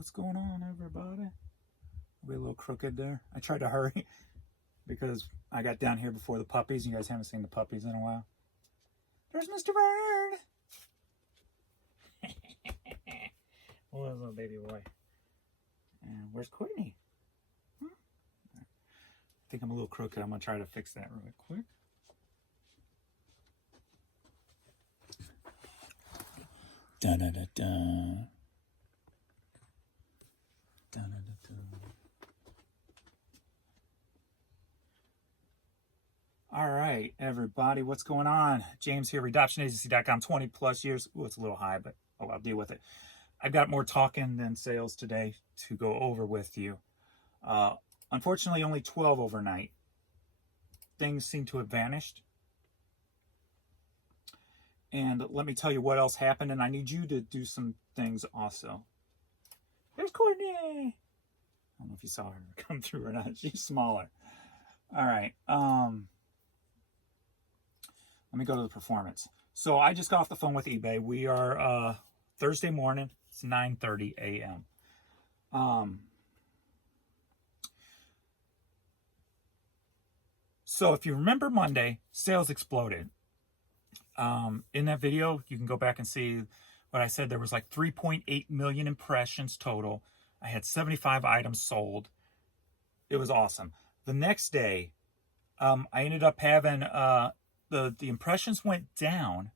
What's going on, everybody? I'll be a little crooked there. I tried to hurry because I got down here before the puppies. You guys haven't seen the puppies in a while. There's Mr. Bird. Oh, there's little baby boy. And where's Courtney? I think I'm a little crooked. I'm going to try to fix that really quick. Da-da-da-da. All right, everybody, what's going on? James here, ReadoptionAgency.com, 20 plus years. Ooh, it's a little high, but I'll deal with it. I've got more talking than sales today to go over with you. Unfortunately, only 12 overnight. Things seem to have vanished. And let me tell you what else happened, and I need you to do some things also. There's Courtney. I don't know if you saw her come through or not. She's smaller. All right. Let me go to the performance. So I just got off the phone with eBay. We are Thursday morning. It's 9:30 a.m. So if you remember Monday, sales exploded. In that video, you can go back and see what I said. There was like 3.8 million impressions total. I had 75 items sold. It was awesome. The next day, I ended up having the impressions went down.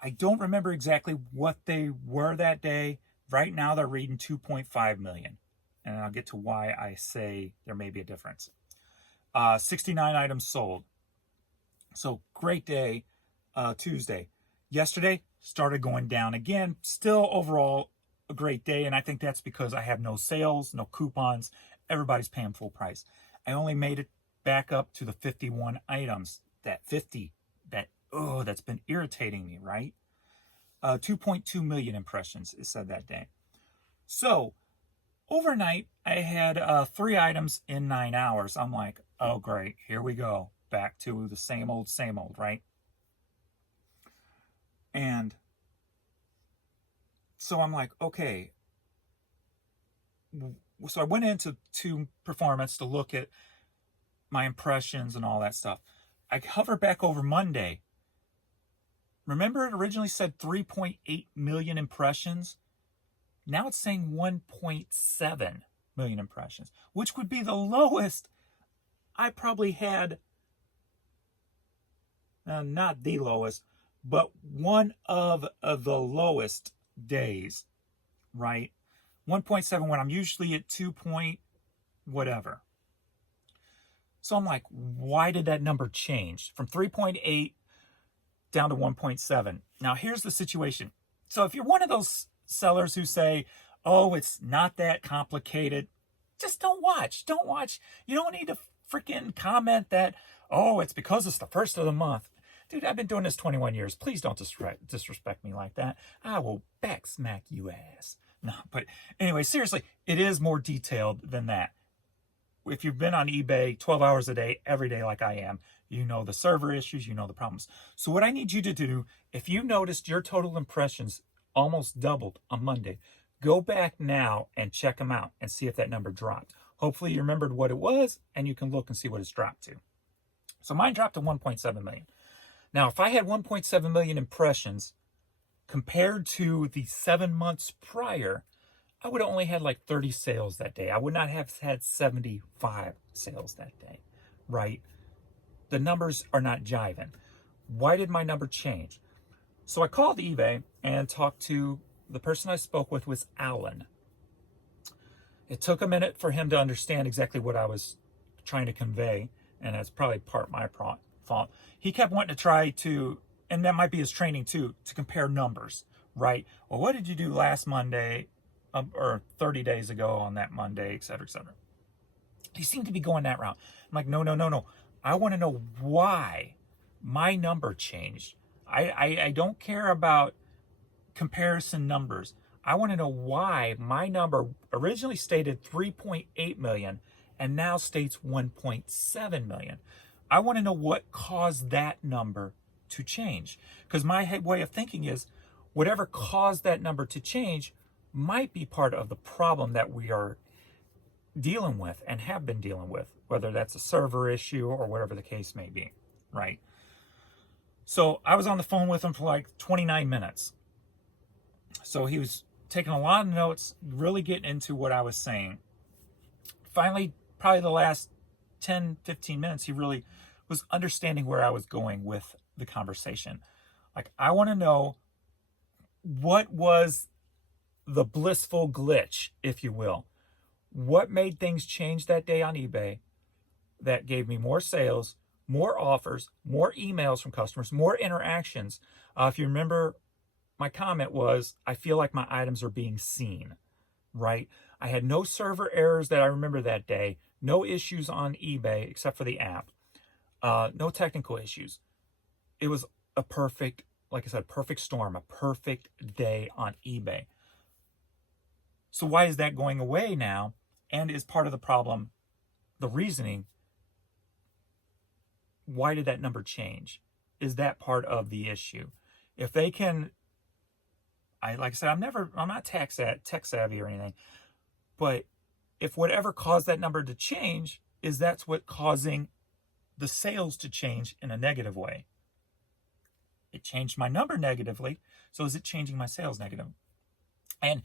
I don't remember exactly what they were that day. Right now, they're reading 2.5 million. And I'll get to why I say there may be a difference. 69 items sold. So great day, Tuesday. Yesterday, started going down again. Still overall a great day. And I think that's because I have no sales, no coupons. Everybody's paying full price. I only made it back up to the 51 items. That 50, that's been irritating me, right? 2.2 million impressions, it said that day. So overnight, I had 3 items in 9 hours. I'm like, oh, great. Here we go. Back to the same old, right? And so I'm like, okay. So I went into performance to look at my impressions and all that stuff. I hover back over Monday. Remember, it originally said 3.8 million impressions. Now it's saying 1.7 million impressions, which would be the lowest I probably had. Not the lowest, but one of the lowest days, right? 1.7 when I'm usually at 2 point whatever. So I'm like, why did that number change from 3.8 down to 1.7? Now, here's the situation. So if you're one of those sellers who say, oh, it's not that complicated, just don't watch. Don't watch. You don't need to freaking comment that, oh, it's because it's the first of the month. Dude, I've been doing this 21 years. Please don't disrespect me like that. I will back smack you ass. No, but anyway, seriously, it is more detailed than that. If you've been on eBay 12 hours a day, every day like I am, you know the server issues, you know the problems. So what I need you to do, if you noticed your total impressions almost doubled on Monday, go back now and check them out and see if that number dropped. Hopefully you remembered what it was and you can look and see what it's dropped to. So mine dropped to 1.7 million. Now, if I had 1.7 million impressions compared to the 7 months prior, I would have only had like 30 sales that day. I would not have had 75 sales that day, right? The numbers are not jiving. Why did my number change? So I called eBay and talked to the person I spoke with was Alan. It took a minute for him to understand exactly what I was trying to convey, and that's probably part my fault. He kept wanting to try to, and that might be his training too, to compare numbers, right? Well, what did you do last Monday or 30 days ago on that Monday, et cetera, et cetera. He seemed to be going that route. I'm like, no. I want to know why my number changed. I don't care about comparison numbers. I want to know why my number originally stated 3.8 million and now states 1.7 million. I want to know what caused that number to change. Because my way of thinking is, whatever caused that number to change might be part of the problem that we are dealing with and have been dealing with, whether that's a server issue or whatever the case may be, right? So I was on the phone with him for like 29 minutes. So he was taking a lot of notes, really getting into what I was saying. Finally, probably the last 10, 15 minutes, he really was understanding where I was going with the conversation. Like, I want to know what was the blissful glitch, if you will. What made things change that day on eBay that gave me more sales, more offers, more emails from customers, more interactions? If you remember, my comment was, I feel like my items are being seen, right? I had no server errors that I remember that day, no issues on eBay except for the app, no technical issues. It was a perfect, like I said, perfect storm, a perfect day on eBay. So why is that going away now? And is part of the problem the reasoning? Why did that number change? Is that part of the issue? If they can, like I said, I'm not tech savvy or anything, but if whatever caused that number to change is that's what causing the sales to change in a negative way. It changed my number negatively, so is it changing my sales negative? And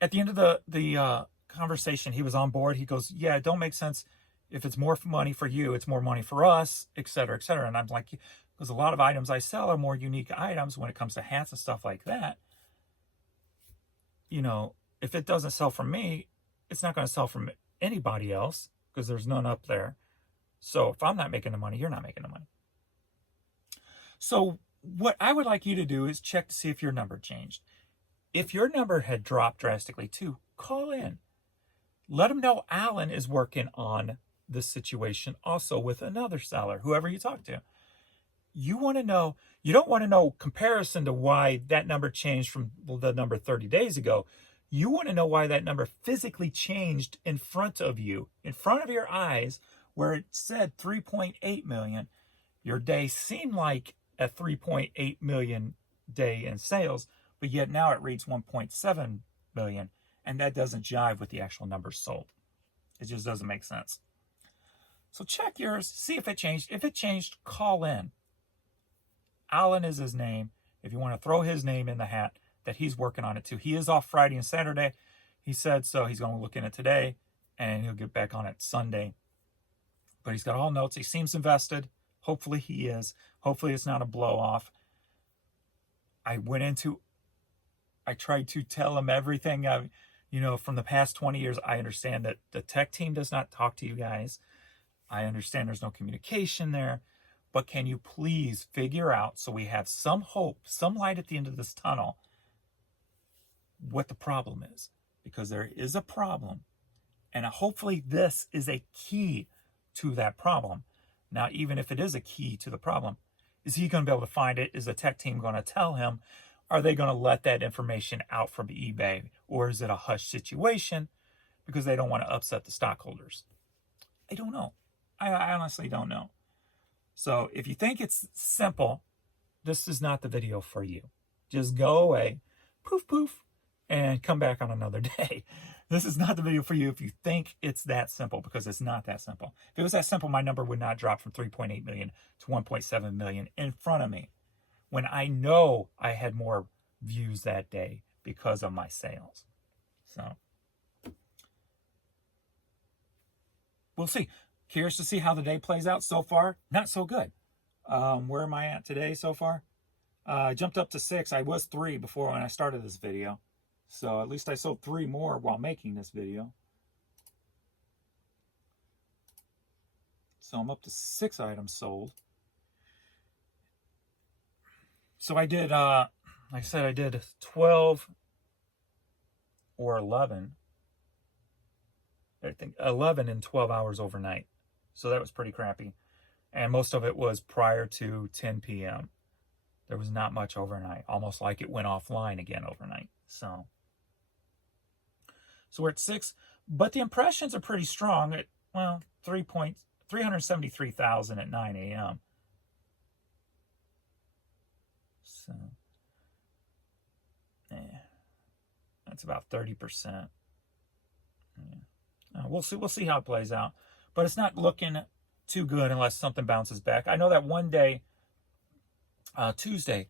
at the end of the conversation, he was on board. He goes, yeah, it don't make sense. If it's more money for you, it's more money for us, et cetera, et cetera. And I'm like, because a lot of items I sell are more unique items when it comes to hats and stuff like that. You know, if it doesn't sell from me, it's not going to sell from anybody else because there's none up there. So if I'm not making the money, you're not making the money. So what I would like you to do is check to see if your number changed. If your number had dropped drastically too, call in. Let them know Alan is working on this situation also with another seller, whoever you talk to. You want to know, you don't want to know comparison to why that number changed from the number 30 days ago. You want to know why that number physically changed in front of you, in front of your eyes, where it said 3.8 million. Your day seemed like a 3.8 million day in sales, but yet now it reads 1.7 million, and that doesn't jive with the actual numbers sold. It just doesn't make sense. So check yours, see if it changed. If it changed, call in. Alan is his name. If you want to throw his name in the hat, that he's working on it too. He is off Friday and Saturday. He said so. He's going to look in it today, and he'll get back on it Sunday. But he's got all notes. He seems invested. Hopefully he is. Hopefully it's not a blow off. I tried to tell him everything. From the past 20 years, I understand that the tech team does not talk to you guys. I understand there's no communication there. But can you please figure out, so we have some hope, some light at the end of this tunnel, what the problem is? Because there is a problem. And hopefully this is a key to that problem. Now, even if it is a key to the problem, is he going to be able to find it? Is the tech team going to tell him? Are they going to let that information out from eBay? Or is it a hush situation because they don't want to upset the stockholders? I don't know. I honestly don't know. So if you think it's simple, this is not the video for you. Just go away, poof, poof, and come back on another day. This is not the video for you if you think it's that simple, because it's not that simple. If it was that simple, my number would not drop from 3.8 million to 1.7 million in front of me when I know I had more views that day because of my sales. So we'll see. Curious to see how the day plays out so far. Not so good. Where am I at today so far? I jumped up to 6. I was 3 before when I started this video. So at least I sold 3 more while making this video. So I'm up to 6 items sold. So I did, like I said, I did 12 or 11. I think 11 in 12 hours overnight. So that was pretty crappy. And most of it was prior to 10 p.m. There was not much overnight. Almost like it went offline again overnight. So we're at 6. But the impressions are pretty strong at, well, 373,000 at 9 a.m. So, yeah. That's about 30%. Yeah. We'll see how it plays out. But it's not looking too good unless something bounces back. I know that one day, Tuesday,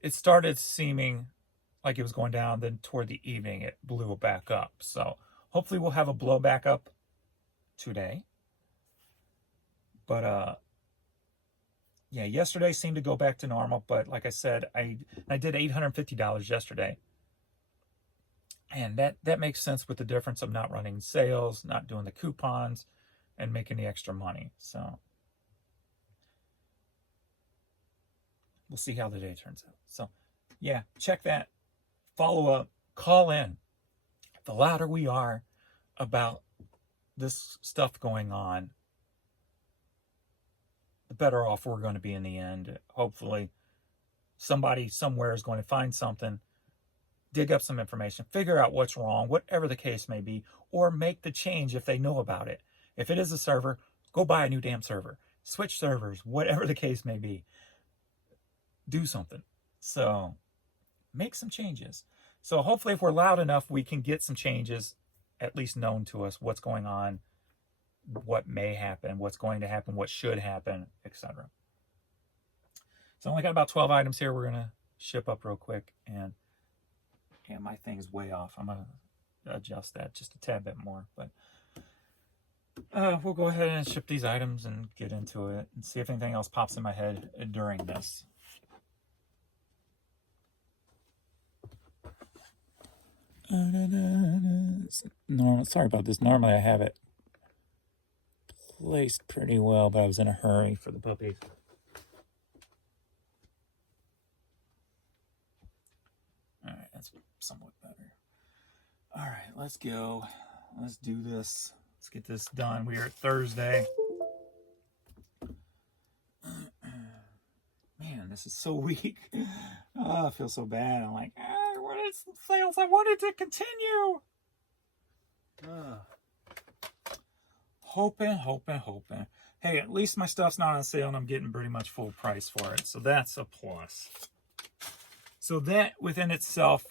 it started seeming like it was going down. Then toward the evening, it blew back up. So hopefully we'll have a blow back up today. But yeah, yesterday seemed to go back to normal. But like I said, I did $850 yesterday. And that makes sense with the difference of not running sales, not doing the coupons, and making the extra money. So we'll see how the day turns out. So yeah, check that. Follow up. Call in. The louder we are about this stuff going on, the better off we're going to be in the end. Hopefully somebody somewhere is going to find something, dig up some information, figure out what's wrong, whatever the case may be, or make the change if they know about it. If it is a server, go buy a new damn server. Switch servers, whatever the case may be. Do something. So make some changes. So hopefully if we're loud enough, we can get some changes at least known to us, what's going on, what may happen, what's going to happen, what should happen, etc. So I only got about 12 items here. We're going to ship up real quick. And yeah, my thing's way off. I'm going to adjust that just a tad bit more. But we'll go ahead and ship these items and get into it and see if anything else pops in my head during this. Sorry about this. Normally I have it placed pretty well, but I was in a hurry for the puppies. All right, that's somewhat better. All right, let's go. Let's do this. Let's get this done. We are at Thursday. Man, this is so weak. Oh, I feel so bad. I'm like, what is sales? I wanted to continue. Hoping. Hey, at least my stuff's not on sale and I'm getting pretty much full price for it. So that's a plus. So that within itself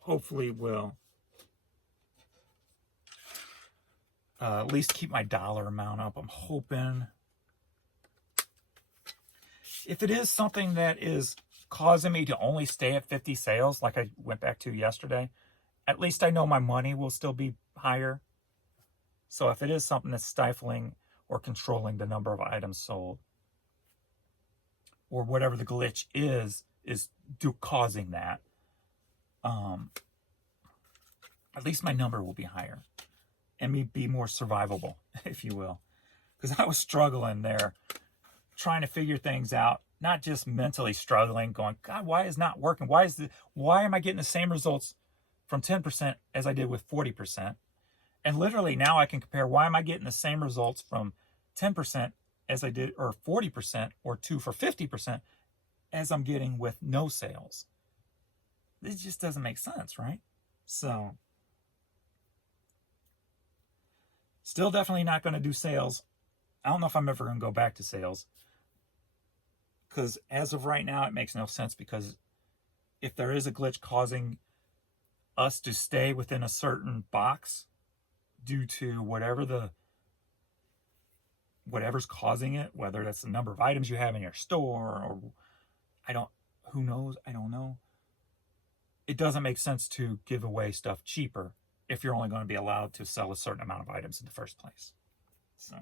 hopefully will at least keep my dollar amount up. I'm hoping. If it is something that is causing me to only stay at 50 sales, like I went back to yesterday, at least I know my money will still be higher. So if it is something that's stifling or controlling the number of items sold, or whatever the glitch is causing that, at least my number will be higher and me be more survivable, if you will. Because I was struggling there, trying to figure things out, not just mentally struggling, going, God, why is it not working? Why am I getting the same results from 10% as I did with 40%? And literally now I can compare, why am I getting the same results from 10% as I did, or 40%, or 2 for 50% as I'm getting with no sales? This just doesn't make sense, right? So, still definitely not going to do sales. I don't know if I'm ever going to go back to sales. Because as of right now, it makes no sense, because if there is a glitch causing us to stay within a certain box due to whatever's causing it, whether that's the number of items you have in your store, or who knows, I don't know. It doesn't make sense to give away stuff cheaper if you're only going to be allowed to sell a certain amount of items in the first place. So,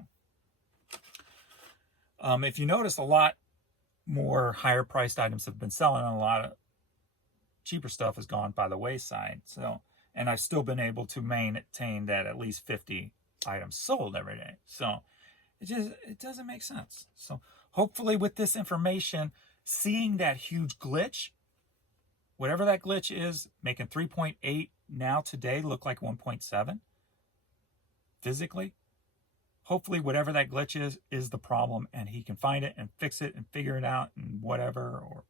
if you notice, a lot more higher priced items have been selling, and a lot of cheaper stuff has gone by the wayside. So, and I've still been able to maintain that at least 50 items sold every day. So it doesn't make sense. So hopefully with this information, seeing that huge glitch, whatever that glitch is, making 3.8 now today look like 1.7 physically. Hopefully whatever that glitch is the problem, and he can find it and fix it and figure it out and whatever. Or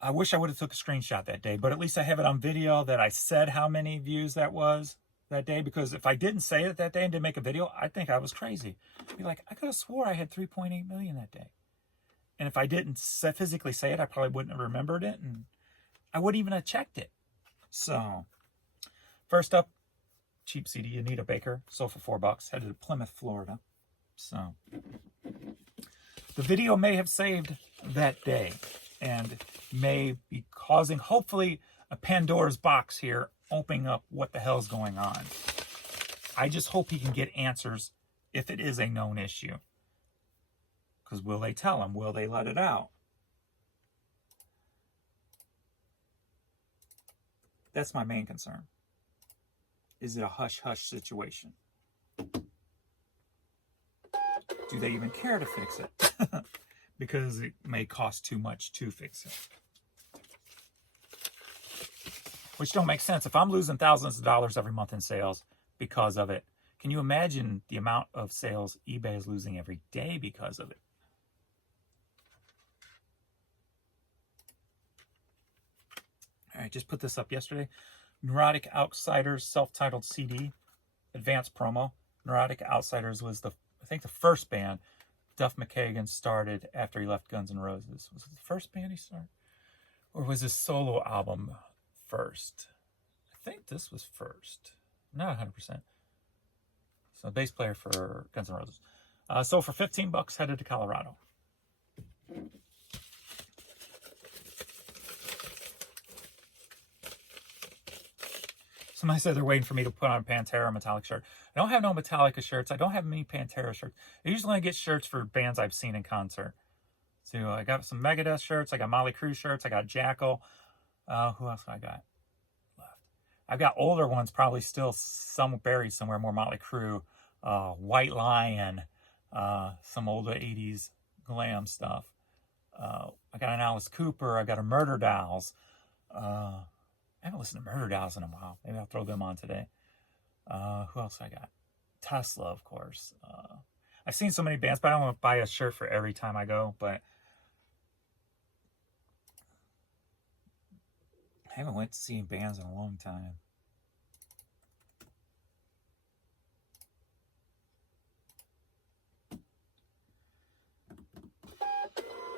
I wish I would have took a screenshot that day, but at least I have it on video that I said how many views that was that day, because if I didn't say it that day and didn't make a video, I think I was crazy. I'd be like, I could have swore I had 3.8 million that day. And if I didn't physically say it, I probably wouldn't have remembered it, and I wouldn't even have checked it. So, first up, cheap CD, Anita Baker, sold for $4, headed to Plymouth, Florida. So, the video may have saved that day and may be causing, hopefully, a Pandora's box here, opening up what the hell's going on. I just hope he can get answers if it is a known issue. Because will they tell him? Will they let it out? That's my main concern. Is it a hush-hush situation? Do they even care to fix it? Because it may cost too much to fix it. Which don't make sense. If I'm losing thousands of dollars every month in sales because of it, can you imagine the amount of sales eBay is losing every day because of it? All right, just put this up yesterday. Neurotic Outsiders self-titled CD, advanced promo. Neurotic Outsiders was I think the first band Duff McKagan started after he left Guns N' Roses. Was it the first band he started? Or was his solo album first? I think this was first. Not 100%. So bass player for Guns N' Roses. Sold for $15, headed to Colorado. Somebody said they're waiting for me to put on a Pantera metallic shirt. I don't have no Metallica shirts. I don't have many Pantera shirts. I usually get shirts for bands I've seen in concert. So I got some Megadeth shirts. I got Motley Crue shirts. I got Jackal. Who else I got left? I've got older ones, probably still some buried somewhere. More Motley Crue, White Lion, some older 80s glam stuff. I got an Alice Cooper. I got a Murder Dolls. I haven't listened to Murder Dolls in a while. Maybe I'll throw them on today. Who else I got? Tesla, of course. I've seen so many bands, but I don't want to buy a shirt for every time I go. But I haven't went to see bands in a long time.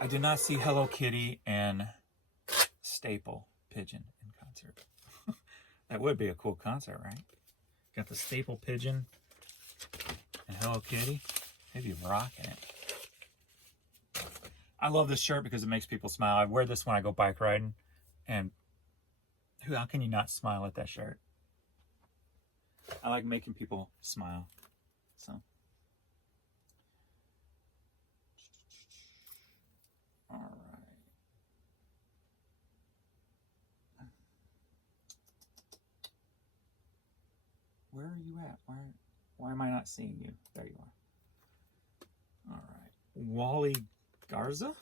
I did not see Hello Kitty and Staple Pigeon in concert. That would be a cool concert, right? Got the Staple Pigeon and Hello Kitty. Maybe rocking it. I love this shirt because it makes people smile. I wear this when I go bike riding. And how can you not smile at that shirt? I like making people smile. So. All right. Where are you at? Why am I not seeing you? There you are. All right. Wally Garza?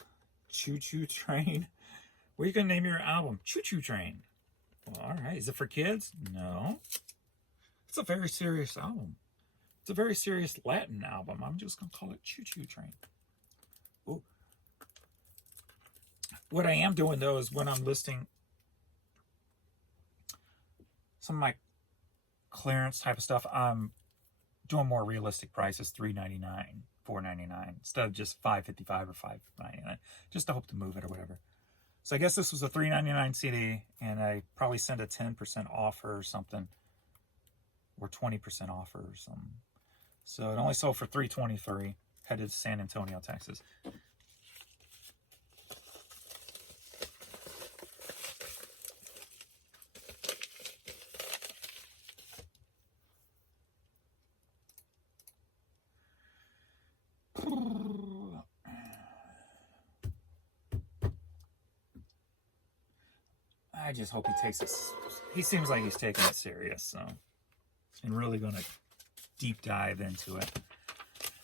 Choo Choo Train. What are you going to name your album? Choo Choo Train. Well, all right. Is it for kids? No. It's a very serious album. It's a very serious Latin album. I'm just going to call it Choo Choo Train. Ooh. What I am doing, though, is when I'm listing some of my clearance type of stuff, I'm doing more realistic prices, $3.99, $4.99, instead of just $5.55 or $5.99, just to hope to move it or whatever. So I guess this was a $3.99 CD, and I probably sent a 10% offer or something, or 20% offer or something. So it only sold for $3.23, headed to San Antonio, Texas. I just hope he takes this. He seems like he's taking it serious, so, and really going to deep dive into it.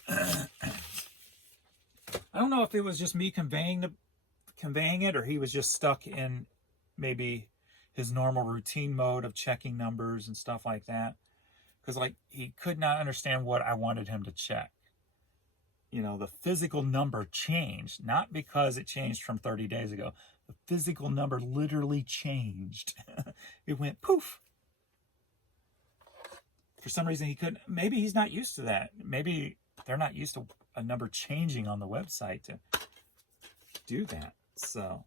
I don't know if it was just me conveying it, or he was just stuck in maybe his normal routine mode of checking numbers and stuff like that. Because like he could not understand what I wanted him to check. You know, the physical number changed, not because it changed from 30 days ago. The physical number literally changed. It went poof. For some reason he couldn't. Maybe he's not used to that. Maybe they're not used to a number changing on the website to do that. So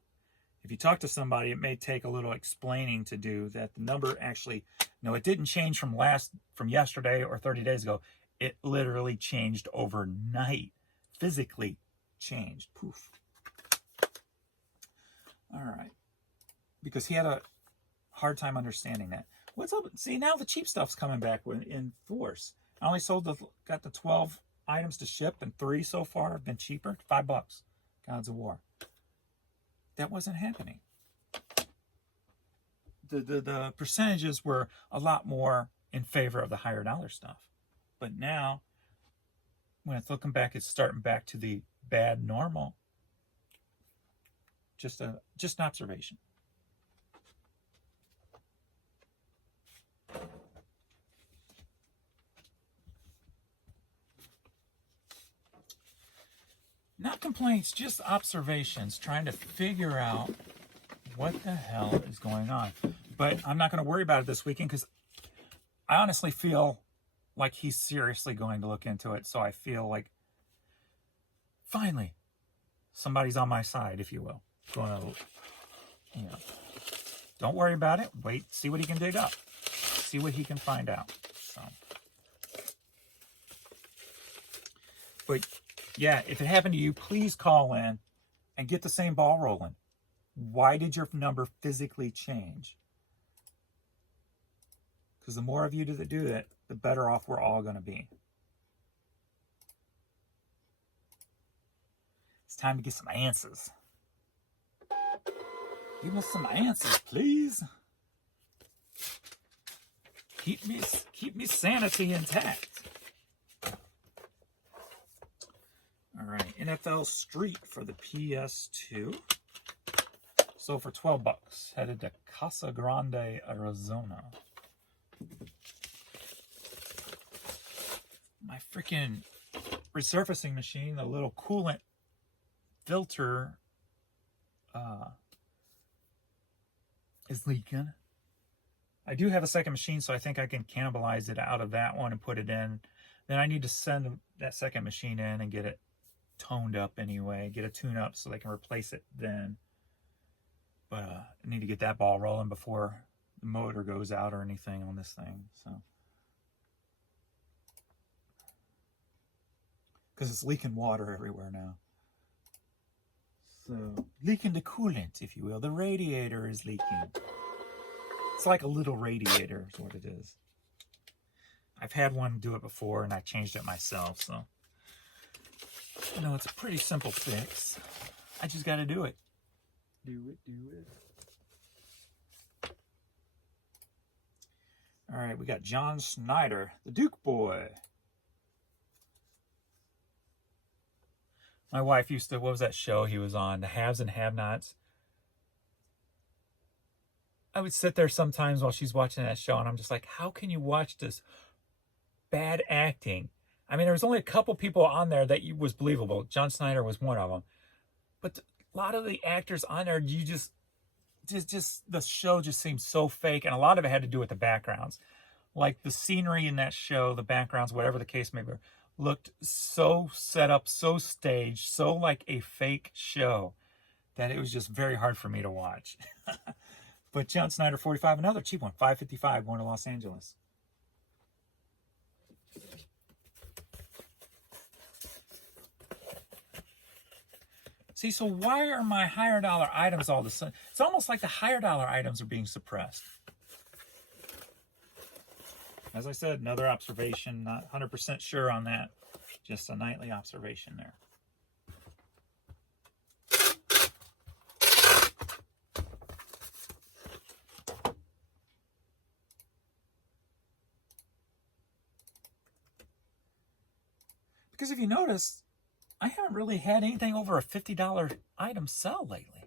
If you talk to somebody, it may take a little explaining to do that the number actually, no, it didn't change from yesterday or 30 days ago. It literally changed overnight, physically changed. Poof. All right. Because he had a hard time understanding that. What's up? See, now the cheap stuff's coming back in force. I only got the 12 items to ship, and 3 so far have been cheaper. $5. Gods of War. That wasn't happening. The percentages were a lot more in favor of the higher dollar stuff. But now, when it's looking back, it's starting back to the bad normal. Just an observation. Not complaints, just observations, trying to figure out what the hell is going on. But I'm not going to worry about it this weekend because I honestly feel like he's seriously going to look into it. So I feel like finally somebody's on my side, if you will. Going to, don't worry about it. Wait, see what he can dig up. See what he can find out. So, but yeah, if it happened to you, please call in and get the same ball rolling. Why did your number physically change? Because the more of you that do that, the better off we're all going to be. It's time to get some answers. Give us some answers, please. Keep me sanity intact. All right, NFL Street for the PS2. So for $12, headed to Casa Grande, Arizona. My freaking resurfacing machine, the little coolant filter is leaking. I do have a second machine, so I think I can cannibalize it out of that one and put it in. Then I need to send that second machine in and get it toned up anyway, get a tune up so they can replace it then. But I need to get that ball rolling before the motor goes out or anything on this thing. So, because it's leaking water everywhere now. So, leaking the coolant, if you will. The radiator is leaking. It's like a little radiator is what it is. I've had one do it before and I changed it myself. So, it's a pretty simple fix. I just got to do it. Do it. All right, we got John Schneider, the Duke boy. My wife used to, what was that show he was on? The Haves and Have-Nots. I would sit there sometimes while she's watching that show, and I'm just like, how can you watch this bad acting? I mean, there was only a couple people on there that was believable. John Schneider was one of them. But a lot of the actors on there, you just the show just seems so fake, and a lot of it had to do with the backgrounds. Like the scenery in that show, the backgrounds, whatever the case may be, looked so set up, so staged, so like a fake show that it was just very hard for me to watch. But John Schneider, 45, another cheap one, $5.55, going to Los Angeles. See, so why are my higher dollar items all of a sudden? It's almost like the higher dollar items are being suppressed. As I said, another observation, not 100% sure on that. Just a nightly observation there. Because if you notice, I haven't really had anything over a $50 item sell lately.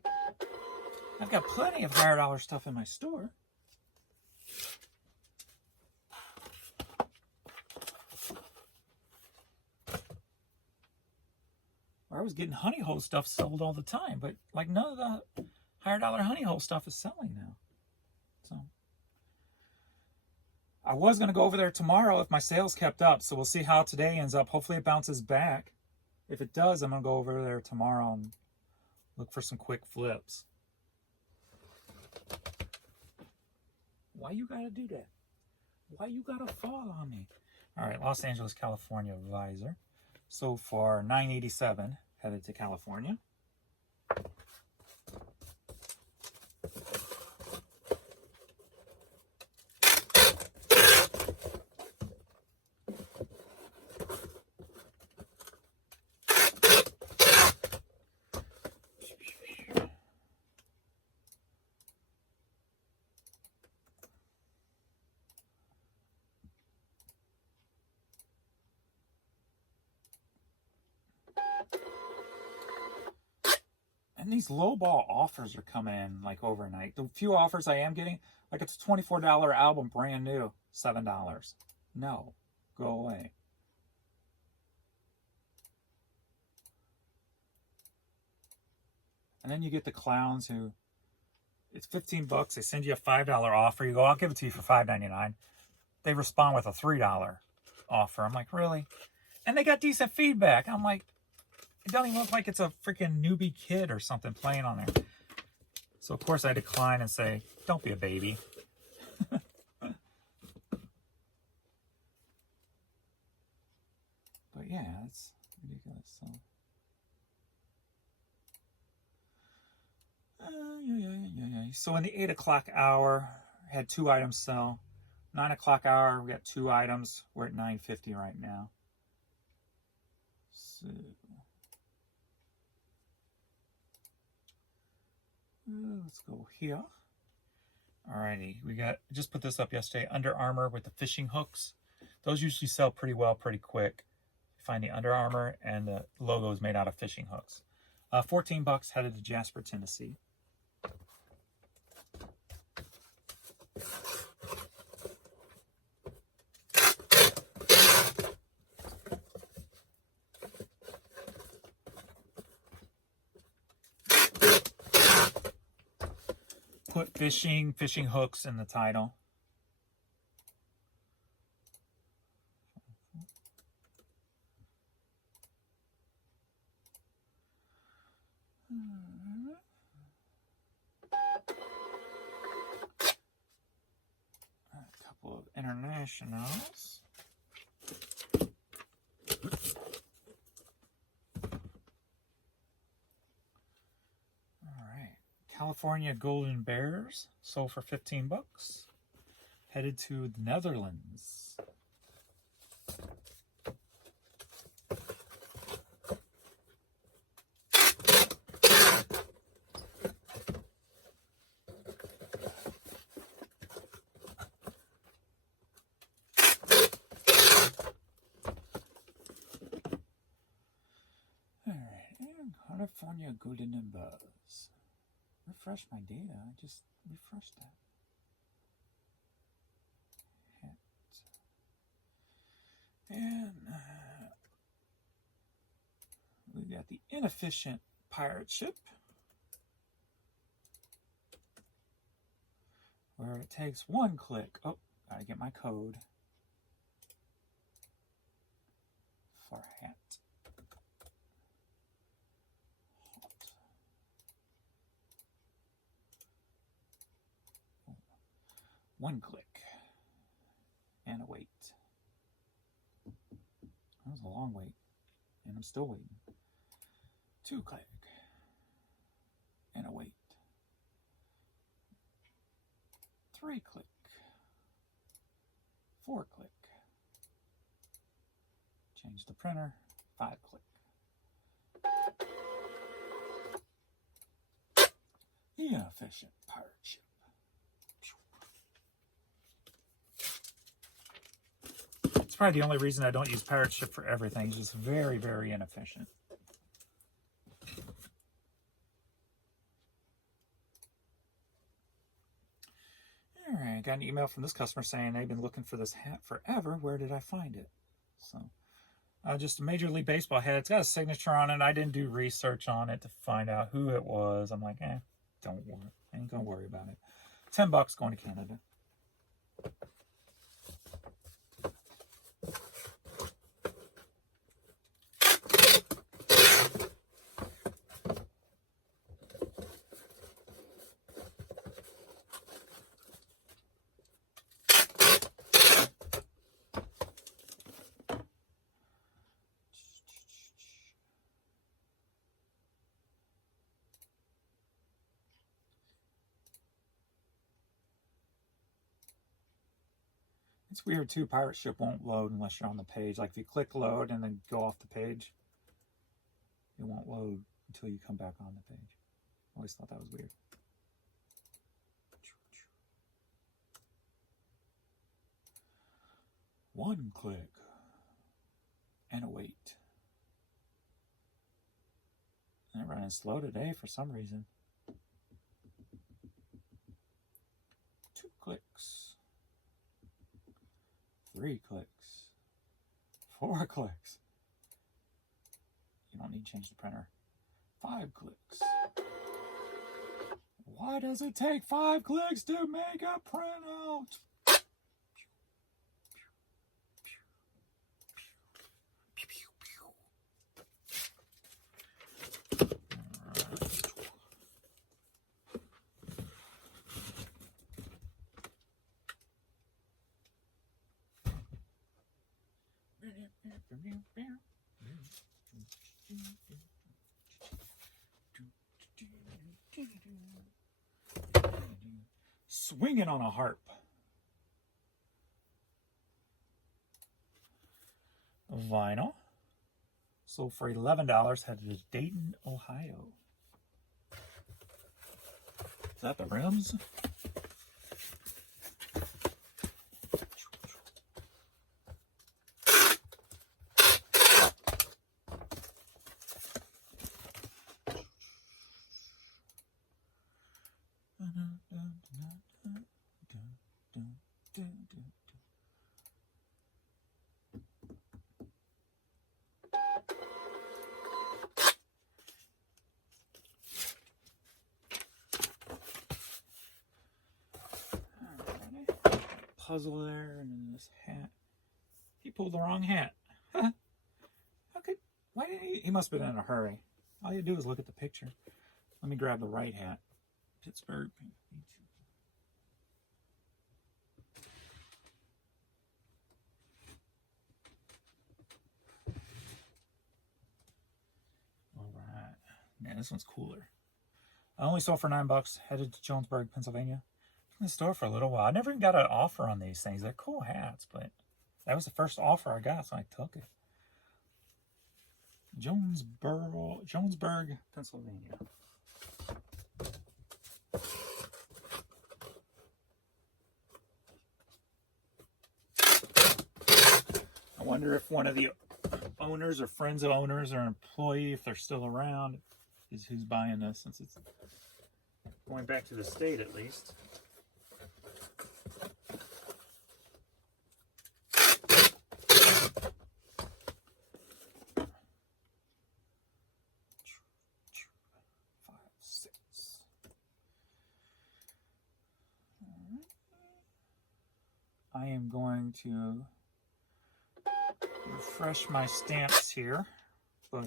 I've got plenty of higher dollar stuff in my store. I was getting honey hole stuff sold all the time, but like none of the higher dollar honey hole stuff is selling now. So I was going to go over there tomorrow if my sales kept up. So we'll see how today ends up. Hopefully it bounces back. If it does, I'm going to go over there tomorrow and look for some quick flips. Why you gotta do that? Why you gotta fall on me? All right, Los Angeles, California visor. So far, $9.87 headed to California. And these lowball offers are coming in like overnight. The few offers I am getting, like it's a $24 album, brand new, $7. No, go away. And then you get the clowns who, it's 15 bucks. They send you a $5 offer. You go, I'll give it to you for $5.99. They respond with a $3 offer. I'm like, really? And they got decent feedback. I'm like, it doesn't even look like it's a freaking newbie kid or something playing on there. So, of course, I decline and say, don't be a baby. But, yeah, it's ridiculous. So, So, in the 8 o'clock hour, I had 2 items sell. 9 o'clock hour, we got 2 items. We're at $9.50 right now. So... let's go here. Alrighty, we got, just put this up yesterday, Under Armour with the fishing hooks. Those usually sell pretty well, pretty quick. You find the Under Armour and the logo is made out of fishing hooks. 14 bucks headed to Jasper, Tennessee. Put fishing hooks in the title. A couple of internationals. California Golden Bears sold for 15 bucks. Headed to the Netherlands. All right, and California Golden Bears. Refresh my data. I just refreshed that. And we got the inefficient pirate ship, where it takes 1 click. Oh, gotta get my code for hat. 1 click and a wait. That was a long wait, and I'm still waiting. 2 click and a wait. 3 click. 4 click. Change the printer. 5 click. The inefficient pirate ship. It's probably the only reason I don't use pirate ship for everything. It's just very, very inefficient. All right, got an email from this customer saying they've been looking for this hat forever. Where did I find it? So, just a Major League Baseball hat. It's got a signature on it. I didn't do research on it to find out who it was. I'm like, don't worry. I ain't gonna worry about it. 10 bucks going to Canada. It's weird too, pirate ship won't load unless you're on the page. Like if you click load and then go off the page, it won't load until you come back on the page. I always thought that was weird. One click and a wait. And it running slow today for some reason. 2 clicks. 3 clicks. 4 clicks. You don't need to change the printer. 5 clicks. Why does it take 5 clicks to make a printout? Swinging on a harp. Vinyl. Sold for $11. Headed to Dayton, Ohio. Is that the rims? Puzzle there, and then this hat. He pulled the wrong hat. How could? Why did he? He must have been in a hurry. All you do is look at the picture. Let me grab the right hat. Pittsburgh. All right. Man, this one's cooler. I only saw for $9. Headed to Jonesburg, Pennsylvania. In the store for a little while. I never even got an offer on these things. They're cool hats, but that was the first offer I got, so I took it. Jonesburg, Pennsylvania. I wonder if one of the owners or friends of owners or an employee, if they're still around, is who's buying this, since it's going back to the state at least. I am going to refresh my stamps here, but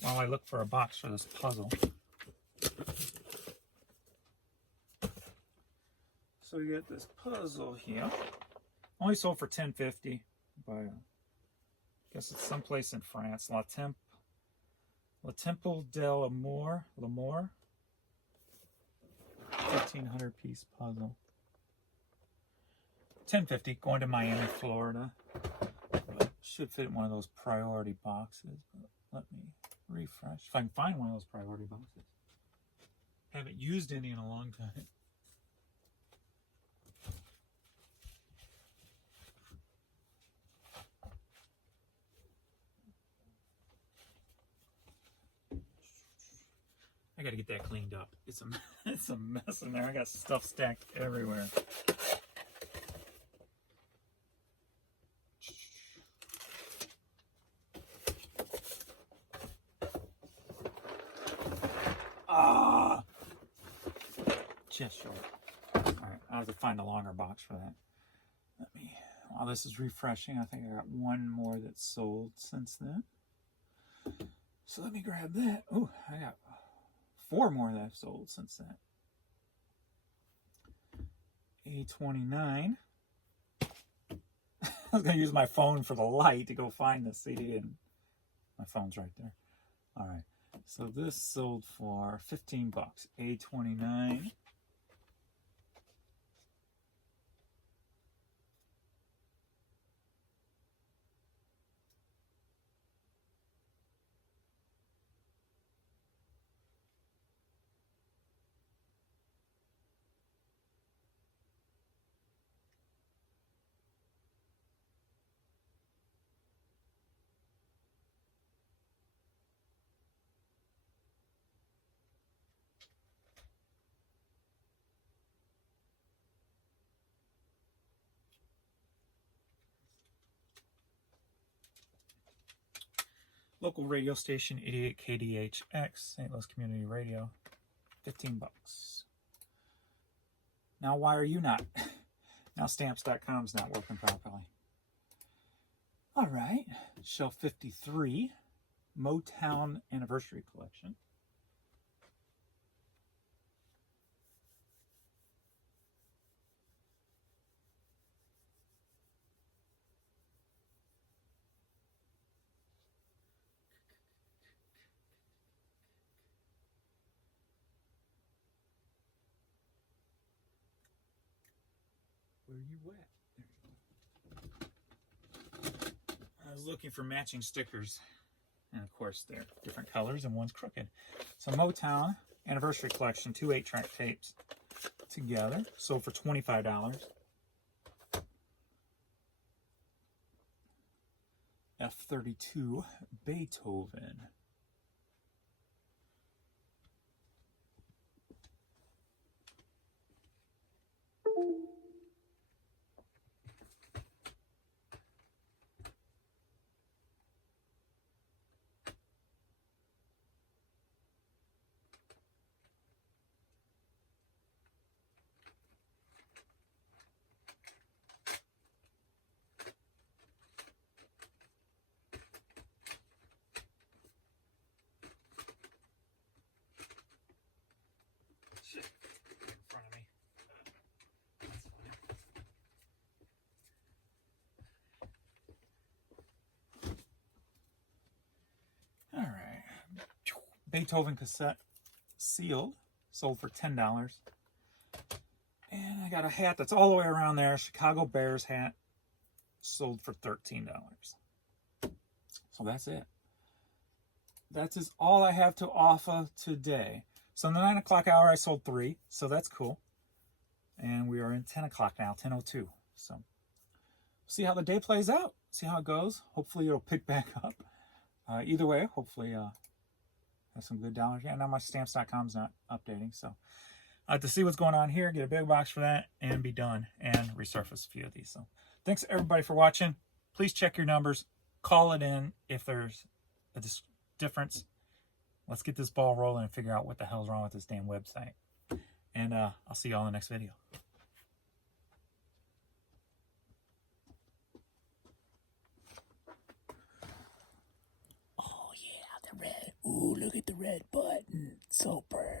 while I look for a box for this puzzle. So you get this puzzle here. Only sold for $10.50 by, I guess it's someplace in France. La Temple de l'Amour. 1,500 piece puzzle. $10.50, going to Miami, Florida. Should fit in one of those priority boxes. But let me refresh. If I can find one of those priority boxes. Haven't used any in a long time. I gotta get that cleaned up. It's a mess in there. I got stuff stacked everywhere. Just short. Alright, I have to find a longer box for that. Let me, while this is refreshing, I think I got one more that's sold since then. So let me grab that. Oh, I got 4 more that I've sold since then. A29. I was going to use my phone for the light to go find the CD, and my phone's right there. Alright, so this sold for $15. A29. Local radio station, 88 KDHX, St. Louis Community Radio, 15 bucks. Now, why are you not? Now Stamps.com's not working properly. All right, shelf 53, Motown Anniversary Collection. Where you at? There you go. I was looking for matching stickers. And of course, they're different colors and one's crooked. So Motown Anniversary Collection, 2 8-track tapes together. Sold for $25. F-32 Beethoven. Shit, in front of me. That's fine. All right. Beethoven cassette, sealed, sold for $10. And I got a hat that's all the way around there, Chicago Bears hat, sold for $13. So that's it. That is all I have to offer today. So in the 9 o'clock hour, I sold 3, so that's cool. And we are in 10 o'clock now, 10:02. So see how the day plays out. See how it goes. Hopefully it'll pick back up. Either way, hopefully have some good dollars. Yeah, now my Stamps.com's not updating, so I have to see what's going on here, get a big box for that, and be done, and resurface a few of these. So thanks everybody for watching. Please check your numbers. Call it in if there's a difference. Let's get this ball rolling and figure out what the hell's wrong with this damn website. And I'll see y'all in the next video. Oh yeah, the red. Ooh, look at the red button. So pretty.